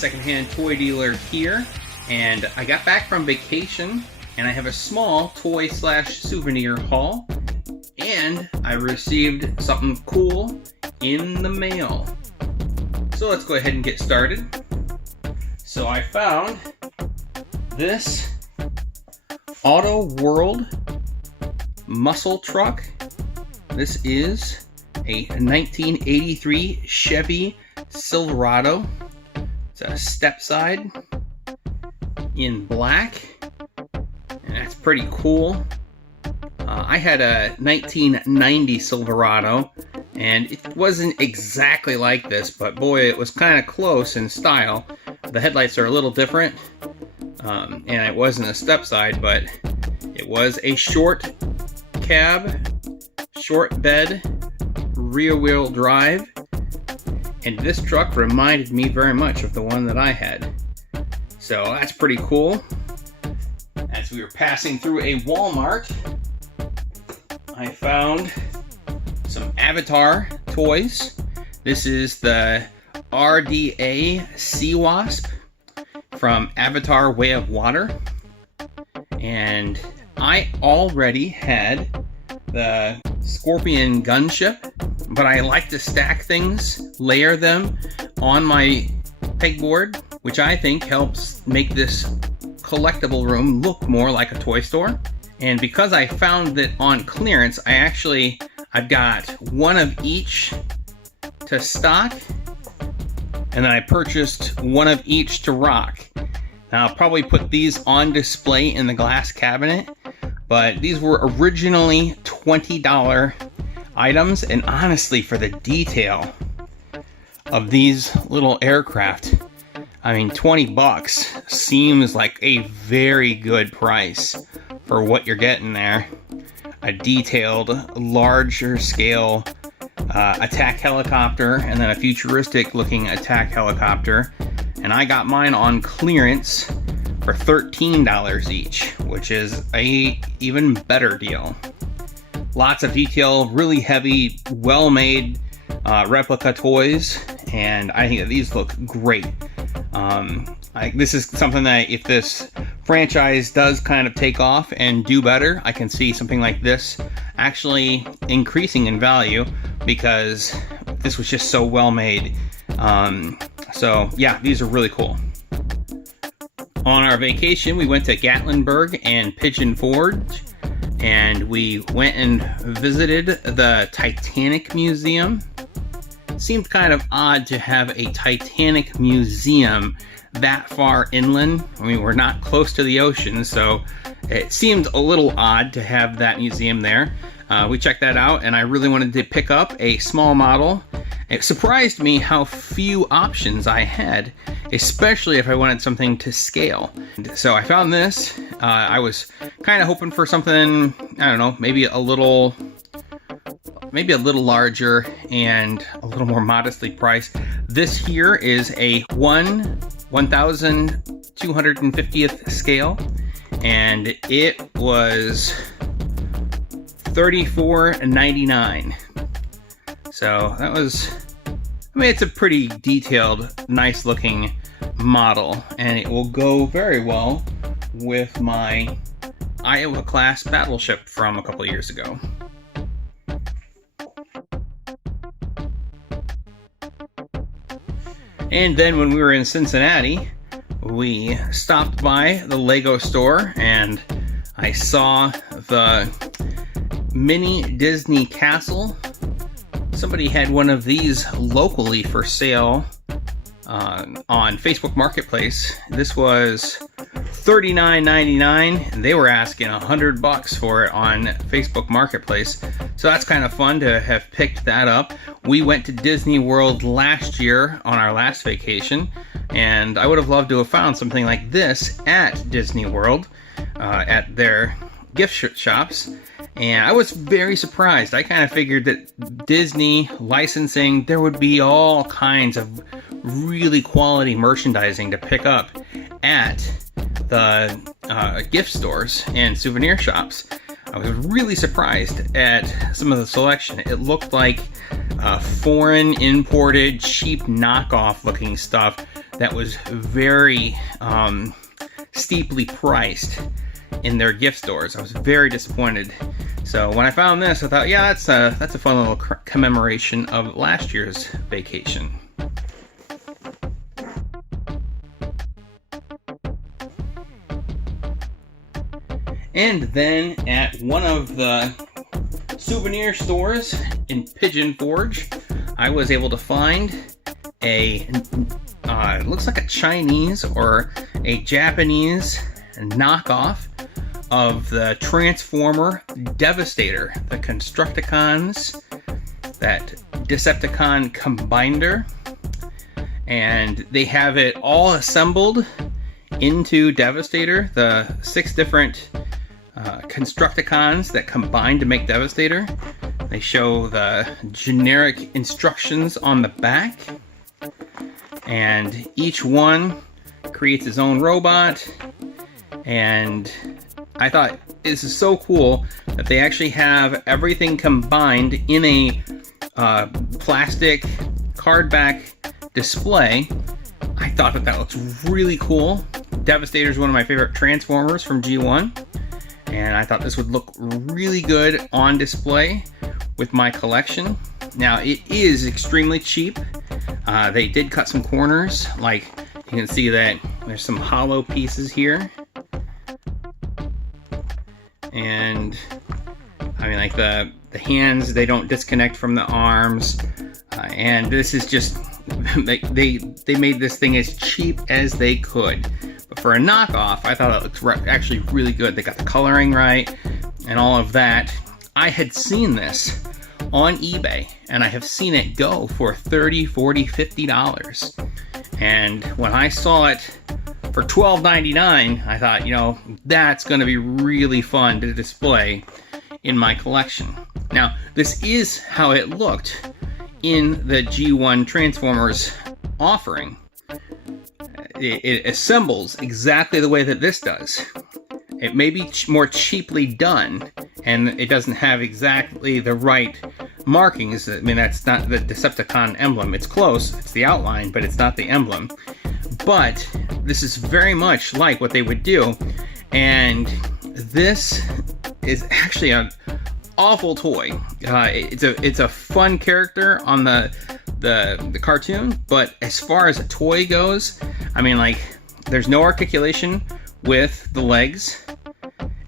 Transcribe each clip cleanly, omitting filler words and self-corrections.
secondhand toy dealer here, and I got back from vacation and I have a small toy slash souvenir haul, and I received something cool in the mail. So let's go ahead and get started. So I found this Auto World muscle truck. This is a 1983 Chevy Silverado. It's a step side in black, and that's pretty cool. I had a 1990 Silverado, and it wasn't exactly like this, but boy, it was kind of close in style. The headlights are a little different, and it wasn't a step side, but it was a short cab, short bed, rear wheel drive, and this truck reminded me very much of the one that I had. So that's pretty cool. As we were passing through a Walmart, I found some Avatar toys. This is the RDA Sea Wasp from Avatar Way of Water. And I already had the Scorpion gunship, but I like to stack things, layer them on my pegboard, which I think helps make this collectible room look more like a toy store. And because I found it on clearance, I've got one of each to stock, and then I purchased one of each to rock. Now I'll probably put these on display in the glass cabinet, but these were originally $20 items, and honestly, for the detail of these little aircraft, I mean, 20 bucks seems like a very good price for what you're getting there. A detailed, larger scale attack helicopter, and then a futuristic looking attack helicopter. And I got mine on clearance for $13 each, which is a even better deal. Lots of detail, really heavy, well-made replica toys, and I think that these look great. This is something that if this franchise does kind of take off and do better, I can see something like this actually increasing in value because this was just so well made. So yeah, these are really cool. On our vacation, we went to Gatlinburg and Pigeon Forge, and we went and visited the Titanic Museum. It seemed kind of odd to have a Titanic museum that far inland. I mean, we're not close to the ocean, so it seemed a little odd to have that museum there. We checked that out, and I really wanted to pick up a small model. It surprised me how few options I had, especially if I wanted something to scale. So I found this. I was kind of hoping for something, I don't know, maybe a little larger and a little more modestly priced. This here is a 1/1250th scale, and it was $34.99. So that was, I mean, it's a pretty detailed, nice looking model, and it will go very well with my Iowa class battleship from a couple years ago. And then when we were in Cincinnati, we stopped by the Lego store, and I saw the mini Disney castle. Somebody had one of these locally for sale on Facebook Marketplace. This was $39.99, and they were asking $100 for it on Facebook Marketplace. So that's kind of fun to have picked that up. We went to Disney World last year on our last vacation, and I would have loved to have found something like this at Disney World, at their gift shops. And I was very surprised. I kind of figured that Disney licensing, there would be all kinds of really quality merchandising to pick up at the gift stores and souvenir shops. I was really surprised at some of the selection. It looked like foreign imported, cheap knockoff looking stuff that was very steeply priced in their gift stores. I was very disappointed. So when I found this, I thought, yeah, that's a fun little commemoration of last year's vacation. And then at one of the souvenir stores in Pigeon Forge, I was able to find it looks like a Chinese or a Japanese knockoff of the Transformer Devastator, the Constructicons, that Decepticon Combiner, and they have it all assembled into Devastator, the 6 different Constructicons that combine to make Devastator. They show the generic instructions on the back, and each one creates its own robot. And I thought this is so cool that they actually have everything combined in a plastic cardback display. I thought that looks really cool. Devastator is one of my favorite Transformers from G1, and I thought this would look really good on display with my collection. Now, it is extremely cheap. They did cut some corners, like you can see that there's some hollow pieces here. And I mean, like the hands, they don't disconnect from the arms. And this is just, they made this thing as cheap as they could. But for a knockoff, I thought it looked actually really good. They got the coloring right and all of that. I had seen this on eBay, and I have seen it go for $30, $40, $50. And when I saw it for $12.99, I thought, you know, that's going to be really fun to display in my collection. Now, this is how it looked in the G1 Transformers offering. It assembles exactly the way that this does. It may be more cheaply done, and it doesn't have exactly the right markings. I mean, that's not the Decepticon emblem. It's close, it's the outline, but it's not the emblem. But this is very much like what they would do, and this is actually an awful toy. It's a fun character on the cartoon, but as far as a toy goes, I mean, like, there's no articulation with the legs,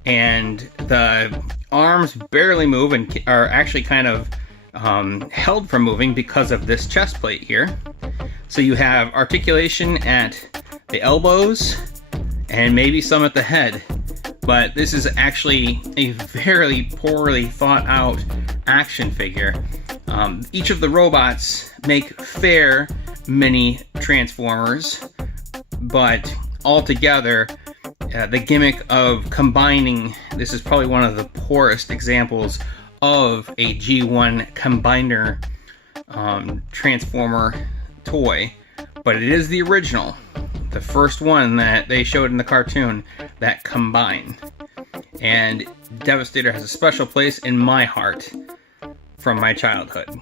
and the arms barely move and are actually kind of held from moving because of this chest plate here. So you have articulation at the elbows and maybe some at the head, but this is actually a very poorly thought out action figure. Each of the robots make fair mini Transformers, but altogether, the gimmick of combining, this is probably one of the poorest examples of a G1 combiner Transformer toy, but it is the original, the first one that they showed in the cartoon that combined. And Devastator has a special place in my heart from my childhood.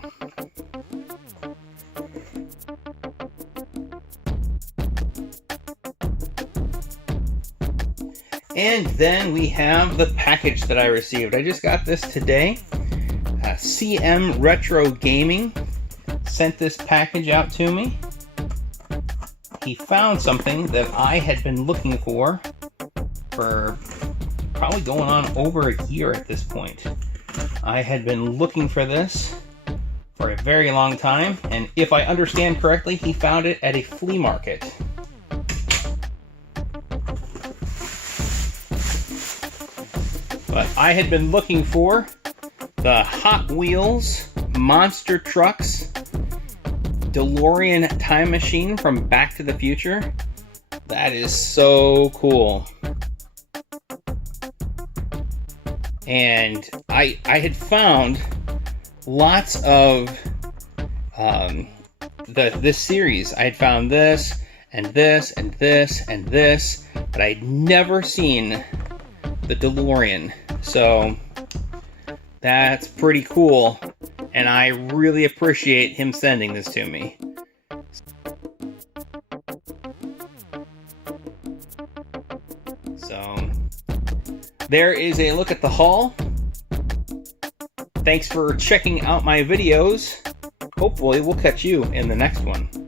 And then we have the package that I received. I just got this today. CM Retro Gaming sent this package out to me. He found something that I had been looking for probably going on over a year at this point. I had been looking for this for a very long time, and if I understand correctly, he found it at a flea market. But I had been looking for the Hot Wheels Monster Trucks DeLorean time machine from Back to the Future. That is so cool. And I had found lots of this series. I had found this and this and this and this, but I'd never seen the DeLorean. So that's pretty cool, and I really appreciate him sending this to me. So there is a look at the haul. Thanks for checking out my videos. Hopefully we'll catch you in the next one.